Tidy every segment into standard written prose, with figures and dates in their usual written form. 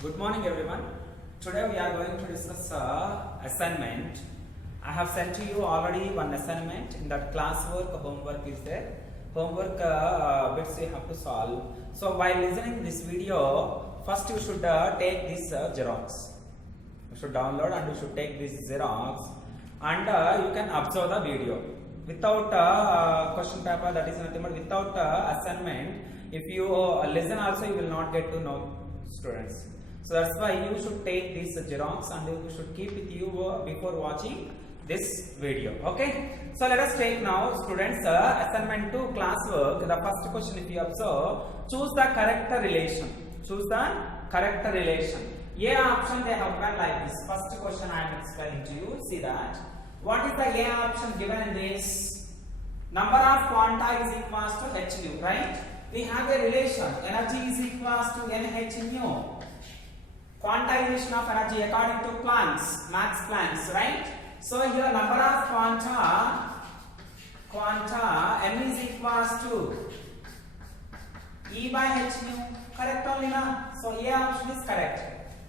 Good morning everyone. Today we are going to discuss assignment. I have sent to you already one assignment. In that classwork homework is there. Homework bits you have to solve. So while listening this video, first you should take this Xerox. You should download and you should take this Xerox and you can observe the video. Without question paper, that is nothing but without assignment. If you listen also, you will not get to know students. So that's why you should take this Xerox and you should keep with you before watching this video. Okay. So let us take now students assignment 2 classwork. The first question, if you observe, choose the correct relation. Choose the correct relation. A option they have done like this. First question I am explaining to you. See that. What is the A option given in this? Number of quanta is equals to h nu, right? We have a relation. Energy is equals to nh nu. Quantization of energy according to Planck's, Max Planck's, right? So here number of quanta m is equals to E by h nu. Correct only na? So A option is correct,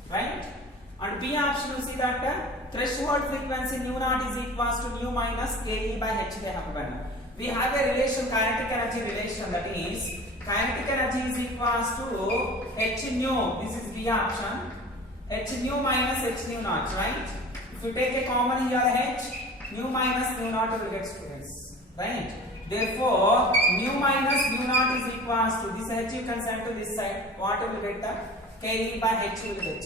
right? And B option you see that threshold frequency nu naught is equals to nu minus ke by h they have given. We have a relation, kinetic energy relation, that is kinetic energy is equals to h nu. This is B option. H nu minus h nu naught, right? If you take a common here h, nu minus nu naught will get students, right? Therefore, nu minus nu naught is equals to this h you can send to this side. What will get the ke by h will get.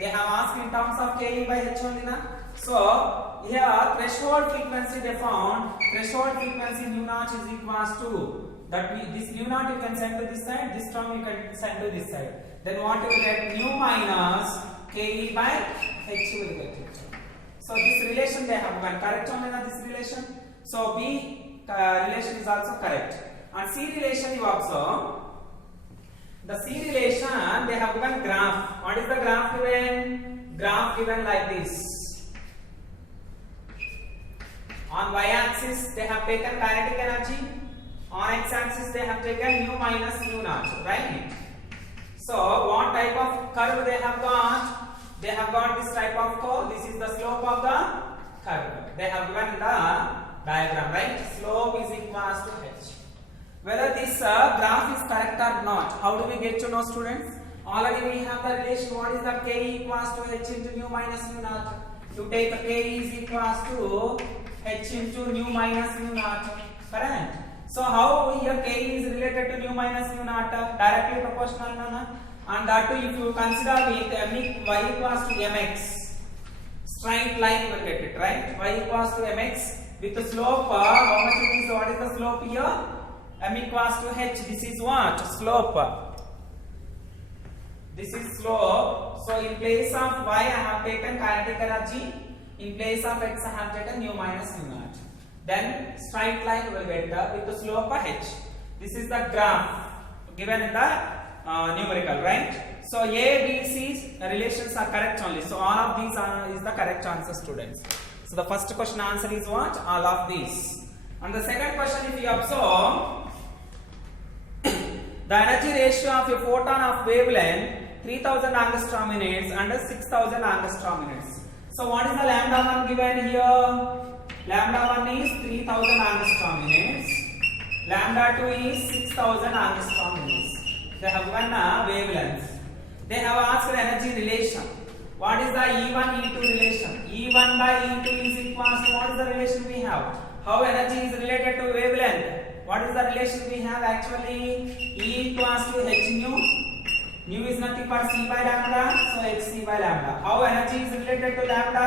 They have asked in terms of ke by h only na. So here threshold frequency they found. Threshold frequency nu naught is equals to that this nu naught you can send to this side. This term you can send to this side. Then what you will get nu minus ke by h will get it. So this relation they have given. Correct only na this relation. So B relation is also correct. And C relation you observe. The C relation they have given graph. What is the graph given? Graph given like this. On y-axis they have taken kinetic energy. On x-axis they have taken nu minus nu naught, right? So what type of curve they have got? They have got this type of curve. This is the slope of the curve. They have given the diagram, right? Slope is equals to h. Whether this graph is correct or not, how do we get to know, students? Already we have the relation. What is the k equals to h into nu minus nu naught? You take the k is equals to h into nu minus nu naught. Correct? So how here k is related to nu minus nu naught? Directly proportional, no? And that too, if you consider with y equals to mx, straight line you will get it, right? Y equals to mx with the slope, how much it is? What is the slope here? M equals to h. This is what? Slope. This is slope. So in place of y I have taken kinetic energy. In place of x I have taken nu minus nu naught. Then straight line you will get with the slope of h. This is the graph given in the numerical, right? So A, B, C relations are correct only. So all of these is the correct answer, students. So the first question answer is what? All of these. And the second question, if you observe, the energy ratio of a photon of wavelength 3000 angstrom units and 6000 angstrom units. So what is the lambda 1 given here? Lambda 1 is 3000 angstrom units. Lambda 2 is 6000 angstrom units. They have given wavelengths. They have asked energy relation. What is the E1 E2 relation? E1 by E2 is equals to what is the relation we have? How energy is related to wavelength? What is the relation we have actually? E equals to h nu. Nu is nothing but c by lambda. So h c by lambda. How energy is related to lambda?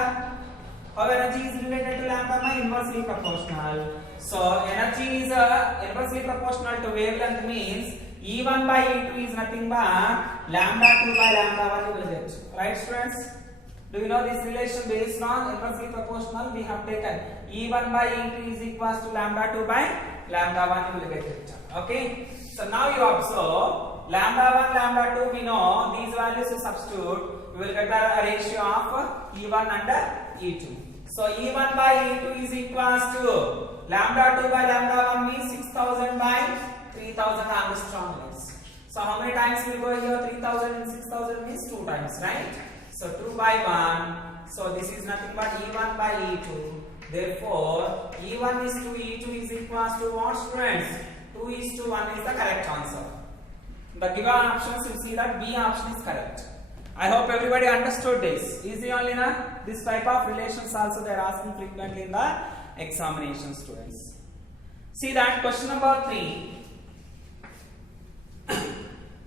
How energy is related to lambda? Inversely proportional. So energy is inversely proportional to wavelength means E1 by E2 is nothing but lambda 2 by lambda 1 you will get. Right, students? Do you know this relation based on inversely proportional? We have taken E1 by E2 is equals to lambda 2 by lambda 1 you will get it. Okay? So now you observe lambda 1, lambda 2 we know these values you substitute. We will get the ratio of E1 and E2. So E1 by E2 is equals to lambda 2 by lambda 1 means 6000 by 3000 angstrom units. So how many times will go here? 3000 and 6000 means 2 times, right? So 2 by 1. So this is nothing but E1 by E2. Therefore, E1 is to E2 is equals to what, students? 2 is to 1 is the correct answer. The given options, you see that B option is correct. I hope everybody understood this. Easy only na? This type of relations also they are asking frequently in the examination, students. See that question number 3.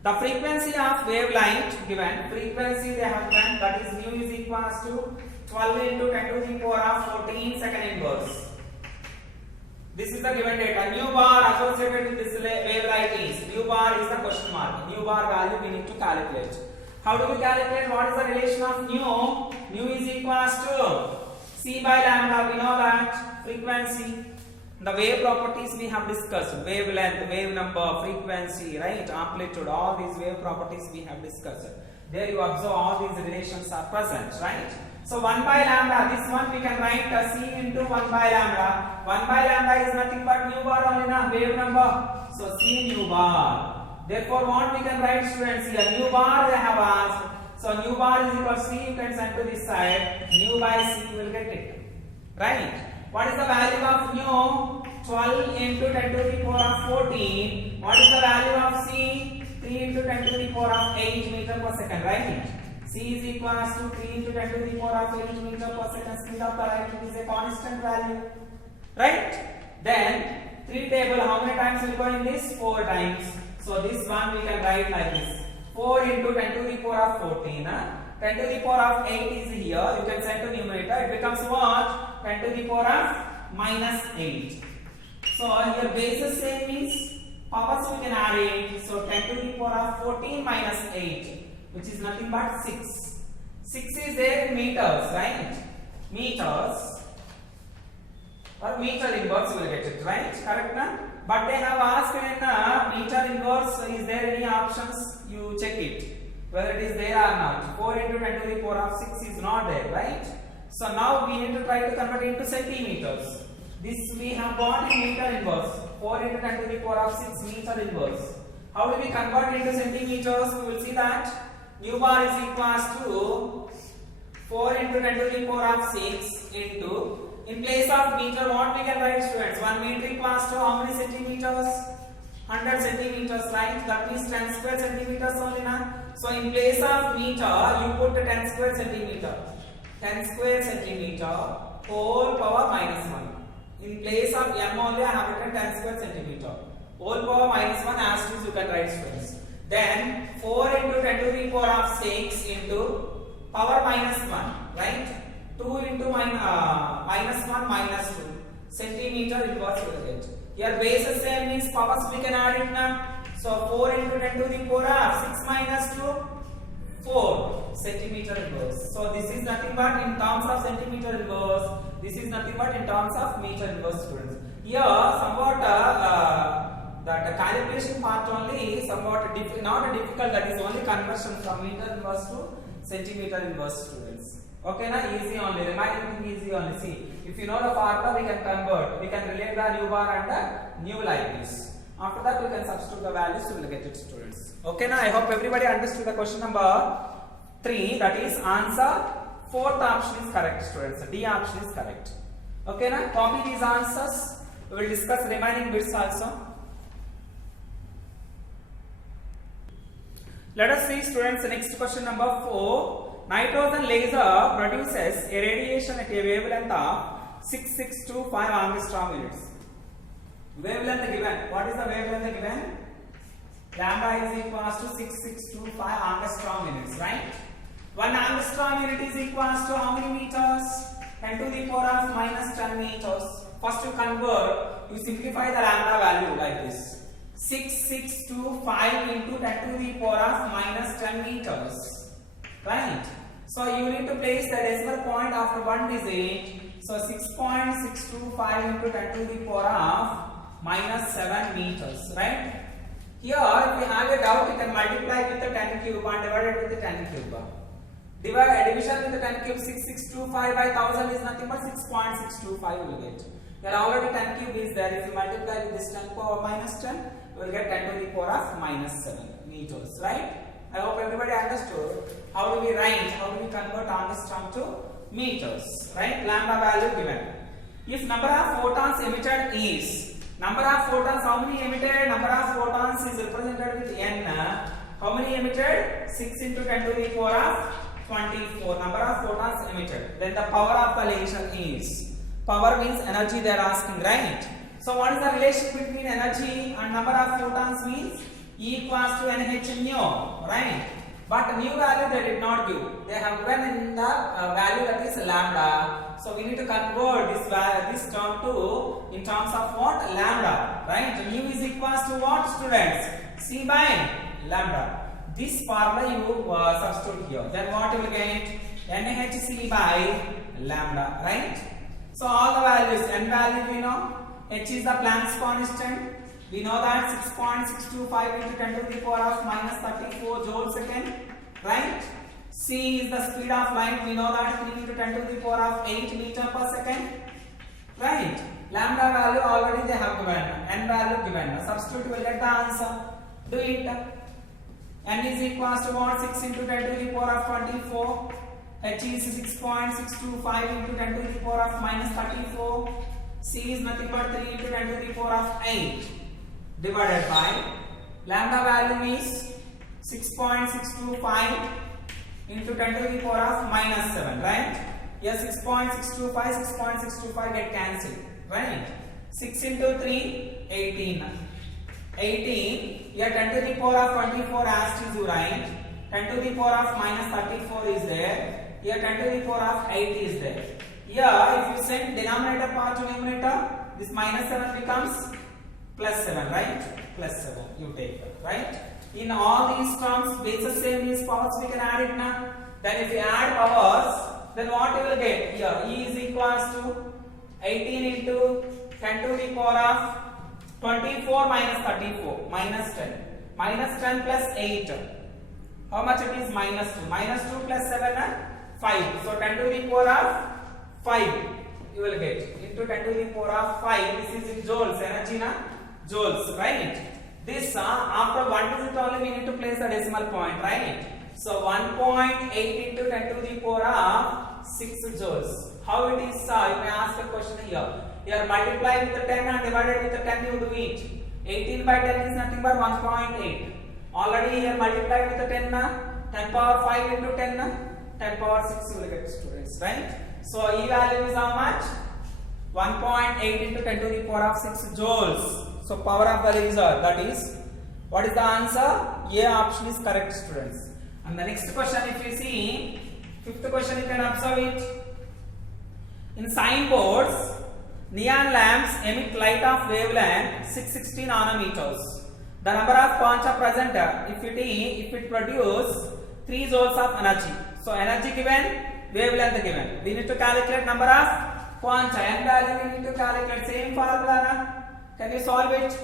The frequency of wavelength given, frequency they have given, that is nu is equals to 12 into 10 to the power of 14 second inverse. This is the given data. Nu bar associated with this wavelength is, nu bar is the question mark. Nu bar value we need to calculate. How do we calculate? What is the relation of nu? Nu is equals to C by lambda. We know that frequency. The wave properties we have discussed, wavelength, wave number, frequency, right, amplitude, all these wave properties we have discussed. There you observe all these relations are present, right? So 1 by lambda, this one we can write C into 1 by lambda. 1 by lambda is nothing but nu bar only na, wave number. So C nu bar. Therefore what we can write, students, here nu bar they have asked. So nu bar is equal to C, you can send to this side, nu by C you will get it, right? What is the value of nu? 12 into 10 to the power of 14. What is the value of C? 3 into 10 to the power of 8 meter per second, right? C is equals to 3 into 10 to the power of 8 meter per second. Speed of the light, it is a constant value, right? Then 3 table, how many times will go in this? 4 times. So this one we can write like this. 4 into 10 to the power of 14. 10 to the power of 8 is here. You can send to numerator. It becomes what? 10 to the power of minus 8. So here bases same means powers we can add 8. So 10 to the power of 14 minus 8, which is nothing but 6. 6 is there in meters, right? Meters. Or meter inverse you will get it, right? Correct na? But they have asked in meter inverse, is there any options? You check it. Whether it is there or not. 4 into 10 to the power of 6 is not there, right? So now we need to try to convert it into centimeters. This we have got in meter inverse. 4 into 10 to the power of 6 meter inverse. How do we convert it into centimeters? We will see that nu bar is equals to 4 into 10 to the power of 6 into, in place of meter what we can write, students? 1 meter equals to how many centimeters? 100 centimeters, right? That means 10 square centimeters only na. So in place of meter, you put 10 square centimeter. 10 square centimeter whole power minus 1. In place of m only I have written 10 square centimeter. Whole power minus 1 as it is you can write, students. Then 4 into 10 to the power of 6 into power minus 1, right? 2 into minus 1 minus 2 centimeter inverse you will get. Here bases same means powers we can add it now. So 4 into 10 to the power of 6 minus 2, 4 centimeter inverse. So this is nothing but in terms of centimeter inverse. This is nothing but in terms of meter inverse, students. Here somewhat the calculation part only somewhat not difficult. That is only conversion from meter inverse to centimeter inverse, students. Okay, na, easy only. Remaining thing easy only. See, if you know the formula, we can convert. We can relate the nu bar and the nu like this. After that, we can substitute the values. We will get it, students. Okay, now I hope everybody understood the question number 3. That is answer. 4th option is correct, students. D option is correct. Okay, now copy these answers. We will discuss remaining bits also. Let us see, students, the next question number 4. Nitrogen laser produces a radiation at a wavelength of 6625 angstrom units. Wavelength given. What is the wavelength given? Lambda is equals to 6625 angstrom units, right? 1 angstrom unit is equals to how many meters? 10 to the power of minus 10 meters. First you convert, you simplify the lambda value like this. 6625 into 10 to the power of minus 10 meters. Right? So you need to place the decimal point after one digit. So 6.625 into 10 to the power of minus 7 meters. Right? Here, if you have a doubt, you can multiply with the 10 cube and divide it with the 10 cube. Division with the 10 cube, 6625 by 1000 is nothing but 6.625 you will get. Here already 10 cube is there. If you multiply with this 10 power minus 10, you will get 10 to the power of minus 7. meters, right? I hope everybody understood how do we write, how do we convert angstrom to meters, right? Lambda value given. If number of photons emitted is, number of photons, how many emitted? Number of photons is represented with n. How many emitted? 6 into 10 to the power of 24. Number of photons emitted. Then the power of the laser is. Power means energy they are asking, right? So what is the relation between energy and number of photons means? E equals to NH nu, right? But new value they did not give. They have given in the value that is lambda. So we need to convert this term to in terms of what? Lambda, right? Nu is equals to what, students? C by lambda. This formula you substitute here. Then what you will get? NHC by lambda, right? So all the values, n value we know, h is the Planck's constant. We know that 6.625 into 10 to the power of minus 34 joule second, right? C is the speed of light. We know that 3 into 10 to the power of 8 meter per second, right? Lambda value already they have given, n value given. Substitute, you will get the answer. Do it. N is equals to what? 6 into 10 to the power of 24. H is 6.625 into 10 to the power of minus 34. C is nothing but 3 into 10 to the power of 8 divided by lambda value is 6.625 into 10 to the power of minus 7, right? Here 6.625 get cancelled, right? 6 into 3, 18. 18, here 10 to the power of 24 as is you write. 10 to the power of minus 34 is there. Here 10 to the power of 8 is there. Here if you send denominator part to numerator, this minus 7 becomes plus 7, right? Plus 7 you take that, right? In all these terms, bases same means powers we can add it now. Then if you add powers, then what you will get? Here E is equals to 18 into 10 to the power of 24 minus 34, minus 10. Minus 10 plus 8. How much it is? Minus 2. Minus 2 plus 7, 5. So 10 to the power of 5 you will get. Into 10 to the power of 5. This is in joules. Energy na? Joules, right? This after 1 digit only we need to place a decimal point, right? So 1.8 into 10 to the power of 6 joules. How it is? You may ask a question here. Here multiply with the 10 and divided with the 10 you do it. 18 by 10 is nothing but 1.8. Already here multiplied with the 10 10 power 5 into 10 10 power 6 you will get, students, right? So E value is how much? 1.8 into 10 to the power of 6 joules. So power of the laser, that is, what is the answer? A option is correct, students. And the next question, if you see, fifth question, you can observe it. In signboards, neon lamps emit light of wavelength 660 nanometers. The number of quanta present, if it produce 3 joules of energy. So energy given, wavelength given. We need to calculate number of quanta. N value we need to calculate. Same formula. Can you solve it?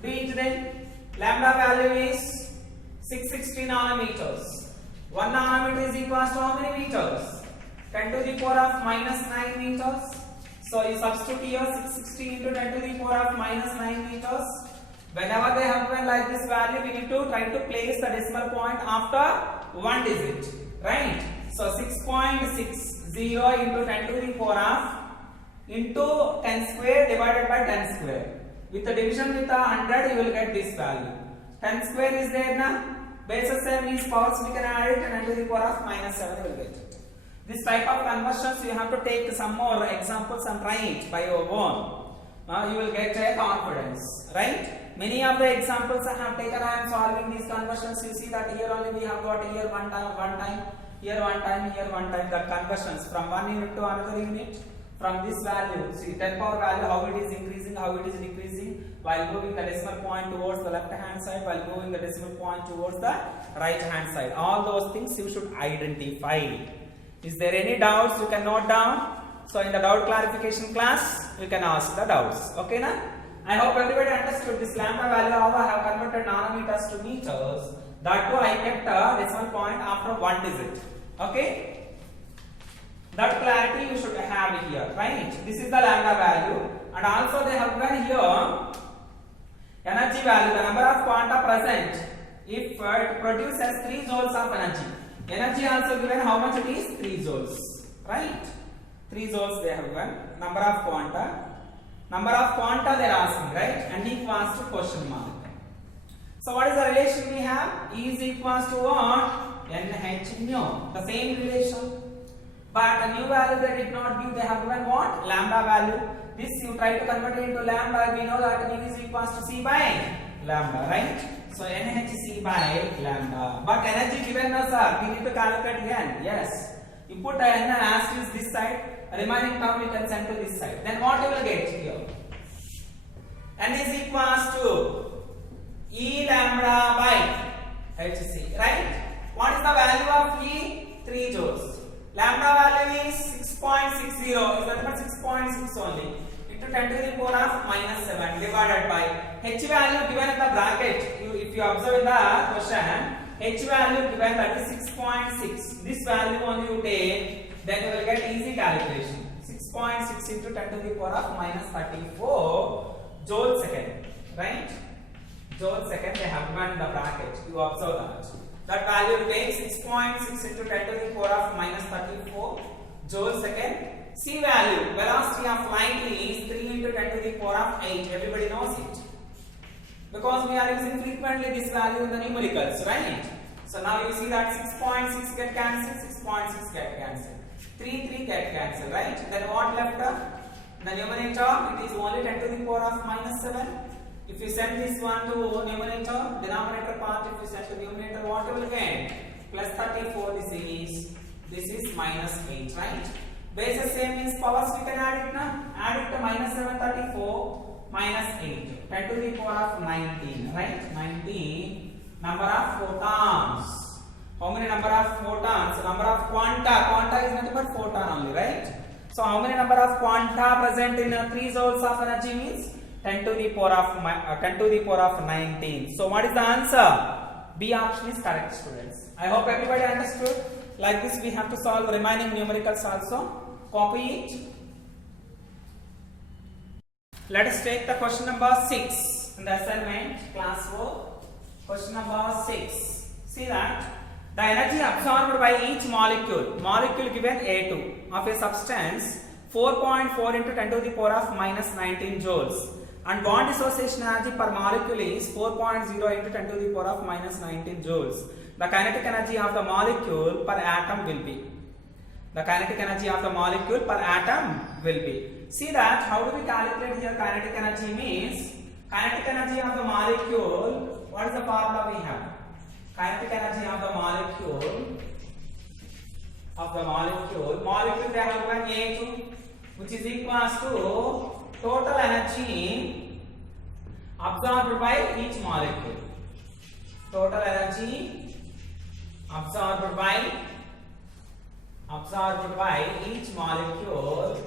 Do it then. Lambda value is 660 nanometers. 1 nanometer is equal to how many meters? 10 to the power of minus 9 meters. So you substitute here 660 into 10 to the power of minus 9 meters. Whenever they have been like this value, we need to try to place the decimal point after 1 digit, right? So 6.60 into 10 to the power of into 10 square divided by 10 square. With the division with 100, you will get this value. 10 square is there now. Bases same means powers we can add it, and 10 to the power of minus 7 will get it. This type of conversions you have to take some more examples and try it by your own. You will get a confidence, right? Many of the examples I have taken, I am solving these conversions. You see that here only we have got here one time, here one time, here one time. The conversions from one unit to another unit. From this value, see 10 power value, how it is increasing, how it is decreasing, while moving the decimal point towards the left hand side, while moving the decimal point towards the right hand side. All those things you should identify. Is there any doubts you can note down? So in the doubt clarification class, you can ask the doubts. Okay na? I hope everybody understood this lambda value, how I have converted nanometers to meters. That too I kept a decimal point after 1 digit. Okay? That clarity you should have here, right? This is the lambda value, and also they have given here energy value, the number of quanta present if it produces 3 joules of energy. Energy also given, how much it is? 3 joules, right? 3 joules they have given. Number of quanta they are asking, right? And equals to question mark. So what is the relation we have? E is equals to what? NH nu. The same relation. But a new value they did not give. They have given what? Lambda value. This you try to convert it into lambda. We know that E is equals to C by lambda, right? So NHC by lambda. But energy given us, we need to calculate again. Yes. You put N asterisk this side. Remaining term you can send to this side. Then what you will get here? N is equals to E lambda by HC, right? What is the value of E? 3 joules. Lambda value is 6.60. Is that about 6.6 only? Into 10 to the power of minus 7 divided by H value given in the bracket. If you observe in the question, H value given that is 6.6. This value only you take, then you will get easy calculation. 6.6 into 10 to the power of minus 34 joule second, right? Joule second they have given in the bracket. You observe that. That value takes 6.6 into 10 to the power of minus 34 joule second. C value, velocity of light is 3 into 10 to the power of 8. Everybody knows it. Because we are using frequently this value in the numericals, right? So now you see that 6.6 get cancelled, 6.6 get cancelled. 3 get cancelled, right? Then what left? The numerator, it is only 10 to the power of minus 7. If you send this one to numerator, denominator part, if you send to numerator, what you will get? Plus 34, this is minus 8, right? Bases same means powers we can add it now. Add it to minus 734 minus 8. 10 to the power of 19, right? 19. Number of photons. How many number of photons? Number of quanta. Quanta is nothing but photon only, right? So how many number of quanta present in 3 joules of energy means 10 to the power of 19. So what is the answer? B option is correct, students. I hope everybody understood. Like this we have to solve remaining numericals also. Copy it. Let us take the question number 6 in the assignment class 4. Question number 6. See that the energy absorbed by each molecule given A2 of a substance 4.4 into 10 to the power of minus 19 joules, and bond dissociation energy per molecule is 4.0 into 10 to the power of minus 19 joules. The kinetic energy of the molecule per atom will be. The kinetic energy of the molecule per atom will be. See that how do we calculate here kinetic energy means kinetic energy of the molecule. What is the formula we have? Kinetic energy of the molecule they have given A2, which is equals to total energy absorbed by each molecule. Total energy absorbed by each molecule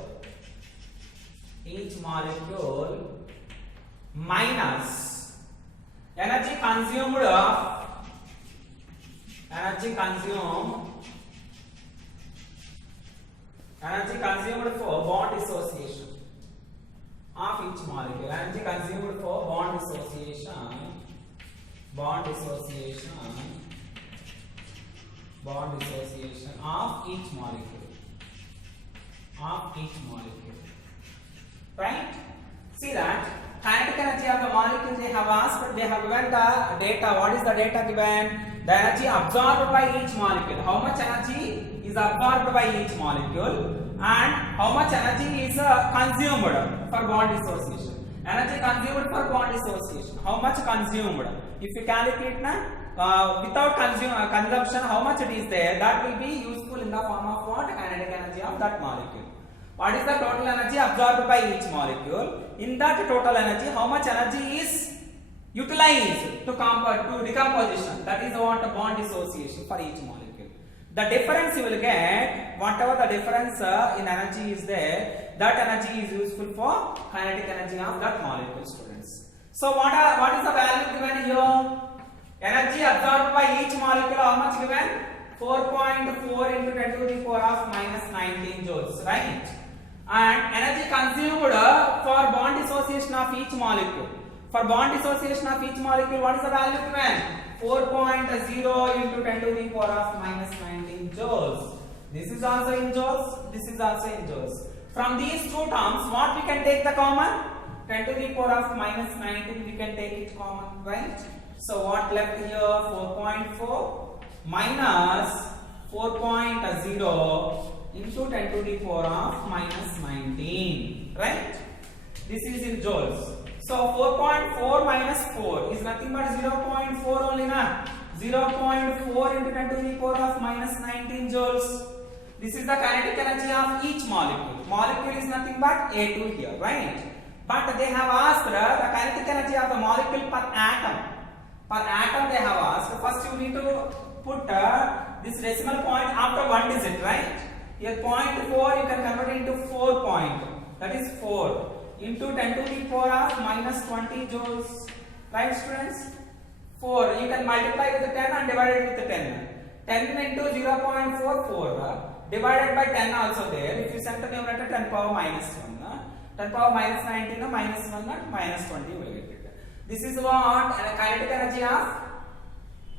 minus energy consumed for bond dissociation of each molecule. Energy consumed for bond dissociation of each molecule. Right? See that kinetic energy of the molecule they have asked, but they have given the data. What is the data given? The energy absorbed by each molecule. How much energy is absorbed by each molecule and how much energy is consumed for bond dissociation. Energy consumed for bond dissociation. How much consumed? If you calculate without consumption, how much it is there, that will be useful in the form of what? Kinetic energy of that molecule. What is the total energy absorbed by each molecule? In that total energy, how much energy is utilized to decomposition? That is what bond dissociation for each molecule. The difference you will get, whatever the difference in energy is there, that energy is useful for kinetic energy of that molecule, students. So what is the value given here? Energy absorbed by each molecule, how much given? 4.4 into 10 to the power of minus 19 joules, right? And energy consumed for bond dissociation of each molecule. For bond dissociation of each molecule, what is the value given? 4.0 into 10 to the power of minus 19 joules. This is also in joules, this is also in joules. From these two terms, what we can take the common? 10 to the power of minus 19, we can take it common, right? So what left here? 4.4 minus 4.0 into 10 to the power of minus 19, right? This is in joules. So 4.4 minus 4 is nothing but 0.4 only, na? 0.4 into 10 to the power of minus 19 joules. This is the kinetic energy of each molecule. Molecule is nothing but A2 here, right? But they have asked the kinetic energy of the molecule per atom. Per atom they have asked. First you need to put this decimal point after one digit, right? Here 0.4 you can convert it into 4 point. That is 4 into 10 to the power of minus 20 joules. Right, students? 4. You can multiply with the 10 and divide it with the 10. 10 into 0.44 divided by 10 also there. If you send the numerator 10 power minus 1. 10 power minus 19 minus 1 minus 20 you will get it. This is what kinetic energy of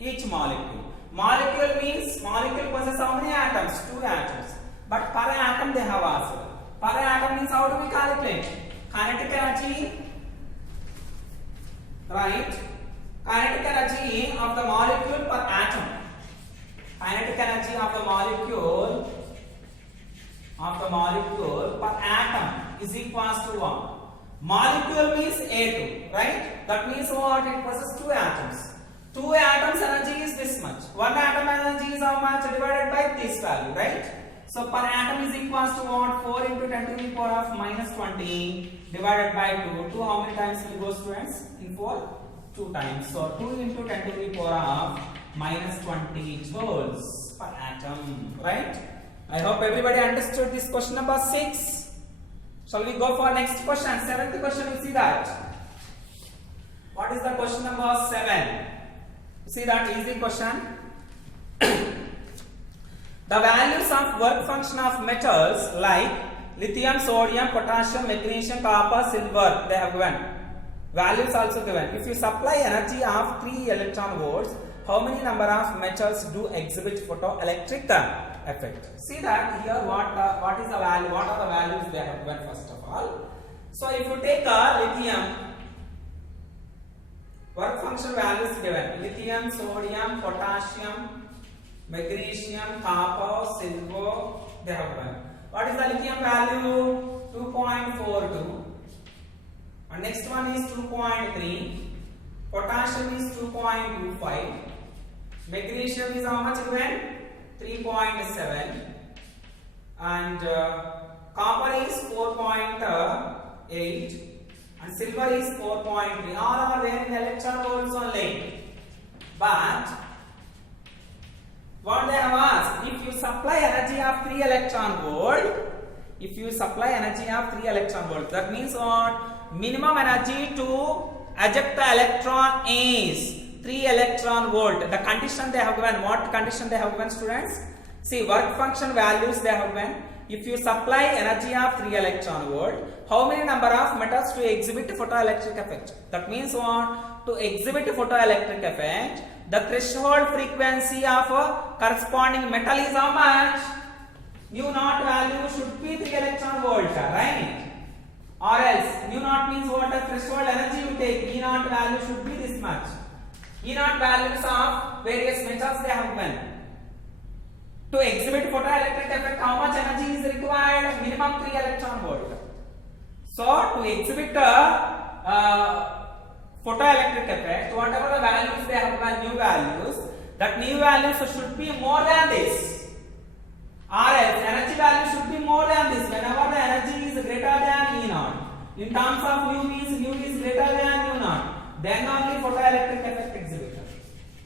each molecule. Molecule means molecule possesses how many atoms? 2 atoms. But per atom they have asked. Per atom means how do we calculate? Kinetic energy, right? Kinetic energy of the molecule per atom. Kinetic energy of the molecule per atom is equals to 1. Molecule means A2, right? That means what? It possesses 2 atoms. 2 atoms energy is this much. 1 atom energy is how much? Divided by this value, right? So per atom is equals to what? 4 into 10 to the power of minus 20 divided by 2. 2 how many times will go, students? In 4? 2 times. So 2 into 10 to the power of minus 20 joules per atom, right? I hope everybody understood this question number 6. Shall we go for next question? 7th question, you see that. What is the question number 7? You see that easy question. The values of work function of metals like lithium, sodium, potassium, magnesium, copper, silver, they have given. Values also given. If you supply energy of 3 electron volts, how many number of metals do exhibit photoelectric effect? See that here what is the value? What are the values they have given first of all? So if you take a lithium, work function values given: lithium, sodium, potassium, magnesium, copper, silver, they have given. What is the lithium value? 2.42. And next one is 2.3. Potassium is 2.25. Magnesium is how much given? 3.7. And copper is 4.8. And silver is 4.3. All are there in electron volts only. But what they have asked, if you supply energy of 3 electron volt, that means what? Minimum energy to eject the electron is 3 electron volt. The condition they have given. What condition they have given, students? See, work function values they have given. If you supply energy of 3 electron volt, how many number of metals to exhibit photoelectric effect? That means what? To exhibit photoelectric effect, the threshold frequency of a corresponding metal is how much? Nu naught value should be 3 electron volt, right? Or else nu naught means what? A threshold energy you take. E naught value should be this much. E naught values of various metals they have given. To exhibit photoelectric effect, how much energy is required? Minimum 3 electron volt. So to exhibit photoelectric effect, whatever the values they have given, new values, that new values should be more than this. Or else energy value should be more than this. Whenever the energy is greater than E naught, in terms of nu means nu is greater than nu naught, then only photoelectric effect exhibited.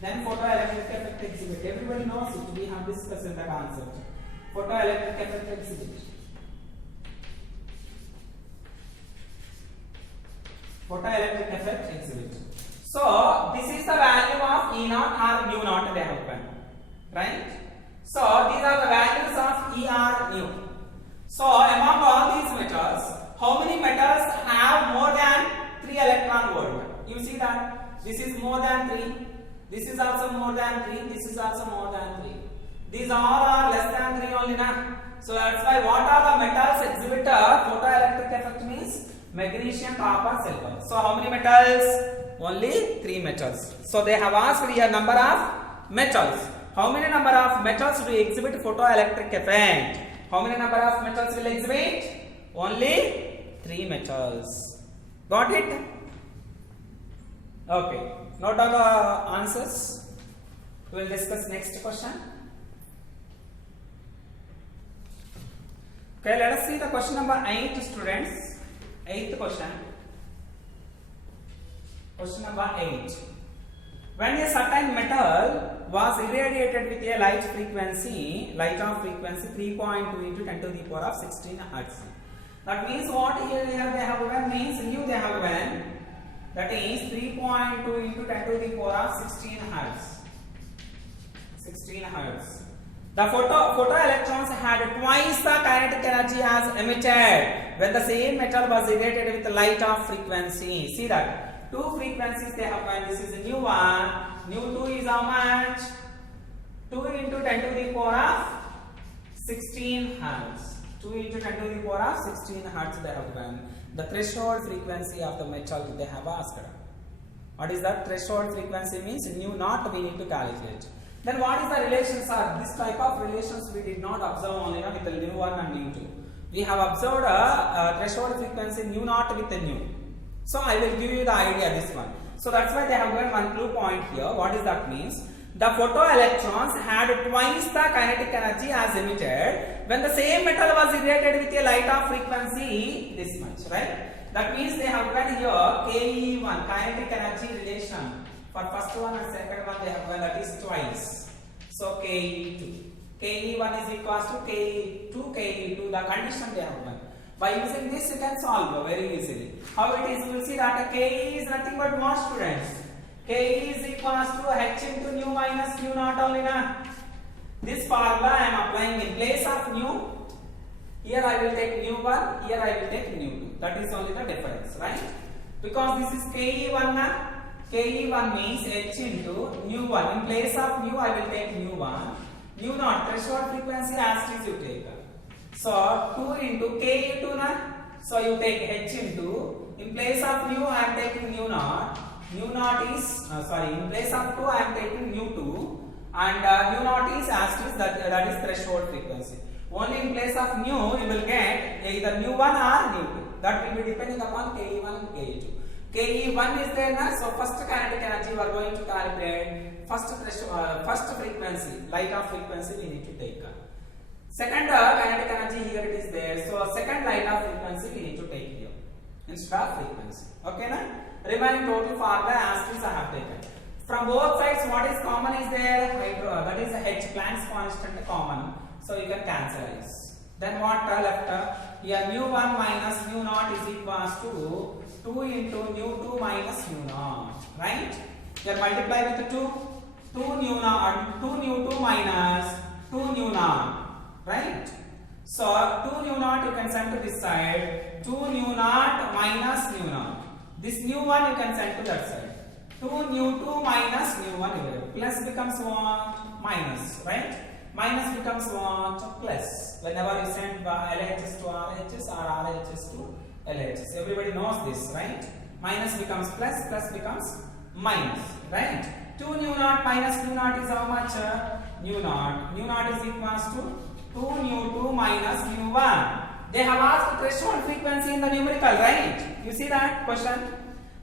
Then photoelectric effect exhibit. Everybody knows it. We have discussed in the concept. Photoelectric effect exhibit. Photoelectric effect exhibit. So this is the value of E naught or nu naught they have given, right? So these are the values of E or nu. So among all these metals, how many metals have more than 3 electron volt? You see that this is more than 3. This is also more than 3. This is also more than 3. These all are less than 3 only na. So that's why what are the metals exhibit a photoelectric effect means magnesium, copper, silver. So how many metals? Only 3 metals. So they have asked here number of metals. How many number of metals do exhibit photoelectric effect? How many number of metals will exhibit? Only 3 metals. Got it? Okay. Note down the answers. We will discuss next question. Okay, let us see the question number 8, students. 8th question. Question number 8. When a certain metal was irradiated with a light of frequency 3.2 into 10 to the power of 16 hertz. That means what here they have given means nu they have given. That is 3.2 into 10 to the power of 16 hertz. 16 hertz. The photoelectrons had twice the kinetic energy as emitted when the same metal was irradiated with the light of frequency. See that 2 frequencies they have given. This is nu 1, nu 2 is how much? 2 into 10 to the power of 16 hertz. 2 into 10 to the power of 16 hertz they have given. The threshold frequency of the metal they have asked. What is that? Threshold frequency means nu naught we need to calculate. Then what is the relations are? This type of relations we did not observe only with the nu 1 and nu 2. We have observed a threshold frequency nu naught with the nu. So I will give you the idea this one. So that's why they have given one clue point here. What does that means? The photoelectrons had twice the kinetic energy as emitted when the same metal was irradiated with a light of frequency this much, right? That means they have given here KE1 kinetic energy relation. For first one and second one they have given that is twice. So KE2. KE1 is equals to KE2, KE2 the condition they have given. By using this you can solve very easily. How it is? You will see that KE is nothing but what, students? KE is equals to H into nu minus nu naught only na. This formula I am applying in place of nu. Here I will take nu 1, here I will take nu 2. That is only the difference, right? Because this is KE1 na. KE1 means H into nu 1. In place of nu I will take nu 1. Nu naught threshold frequency as it is you take. So 2 into KE2 na. So you take H into, in place of nu I am taking nu naught. Nu naught is in place of 2 I am taking nu 2 and nu naught is as it is that is threshold frequency. Only in place of nu you will get either nu 1 or nu 2. That will be depending upon KE1 and KE2. KE1 is there na, so first kinetic energy we are going to calculate. First frequency, light of frequency we need to take. Second kinetic energy here it is there, so second light of frequency we need to take here instead of frequency. Okay na? Remaining total formula as it is I have taken. From both sides what is common is there? That is H, Planck's constant common. So you can cancelize. Then what left? Here nu 1 minus nu naught is equals to 2 into nu 2 minus nu naught. Right? Here multiply with 2. 2 nu naught, 2 nu 2 minus 2 nu naught. Right? So 2 nu naught you can send to this side. 2 nu naught minus nu naught. This nu 1 you can send to that side. 2 nu 2 minus nu 1 here. Plus becomes what? Minus, right? Minus becomes what? Plus. Whenever you send LHS to RHS or RHS to LHS. Everybody knows this, right? Minus becomes plus, plus becomes minus, right? 2 nu naught minus nu naught is how much? Nu naught. Nu naught is equals to 2 nu 2 minus nu 1. They have asked the threshold frequency in the numerical, right? You see that question?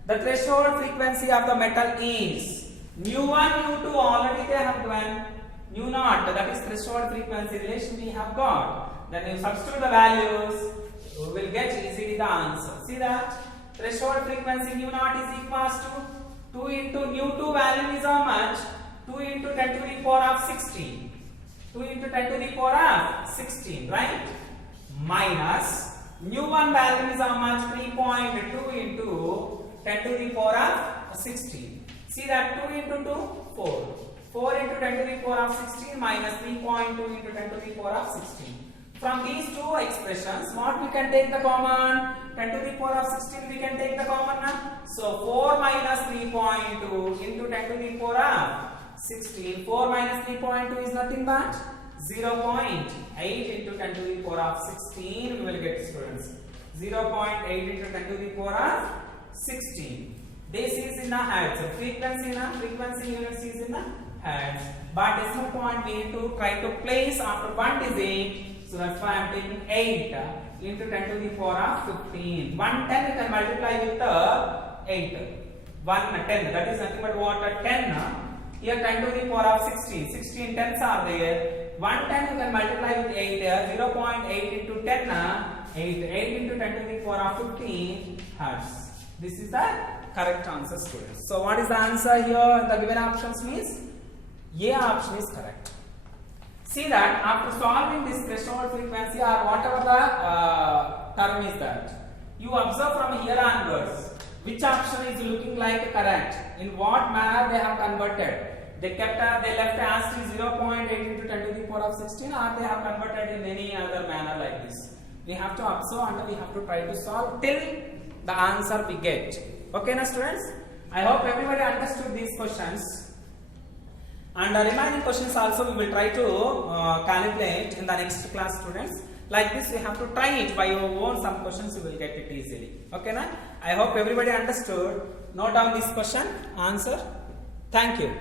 The threshold frequency of the metal is nu 1, nu 2 already they have given. Nu naught, that is threshold frequency relation we have got. Then you substitute the values, you will get easily the answer. See that? Threshold frequency nu naught is equals to 2 into nu 2 value is how much? 2 into 10 to the power of 16. 2 into 10 to the power of 16, right? Minus nu 1 value is how much? 3.2 into 10 to the power of 16. See that 2 into 2, 4. 4 into 10 to the power of 16 minus 3.2 into 10 to the power of 16. From these two expressions, what we can take the common? 10 to the power of 16 we can take the common now. So 4 minus 3.2 into 10 to the power of 16. 4 minus 3.2 is nothing but 0.8 into 10 to the power of 16 we will get, students. 0.8 into 10 to the power of 16. This is in the hertz. Frequency units is in the hertz. But decimal point we need to try to place after one digit. So that's why I am taking 8 into 10 to the power of 15. 110 you can multiply with 8. 110, that is nothing but what? 10. Here 10 to the power of 16. 16 tens are there. 110 you can multiply with 8. 0.8 into 10. 8 into 10 to the power of 15 hertz. This is the correct answer, students. So what is the answer here? The given options means A option is correct. See that after solving this threshold frequency or whatever the term is that, you observe from here onwards which option is looking like correct, in what manner they have converted. They left as 0.8 into 10 to the power of 16, or they have converted in any other manner like this. We have to observe and we have to try to solve till the answer we get. Okay na students? I hope everybody understood these questions. And the remaining questions also we will try to calculate in the next class, students. Like this, we have to try it by your own. Some questions you will get it easily. Okay, na? I hope everybody understood. Note down this question, answer. Thank you.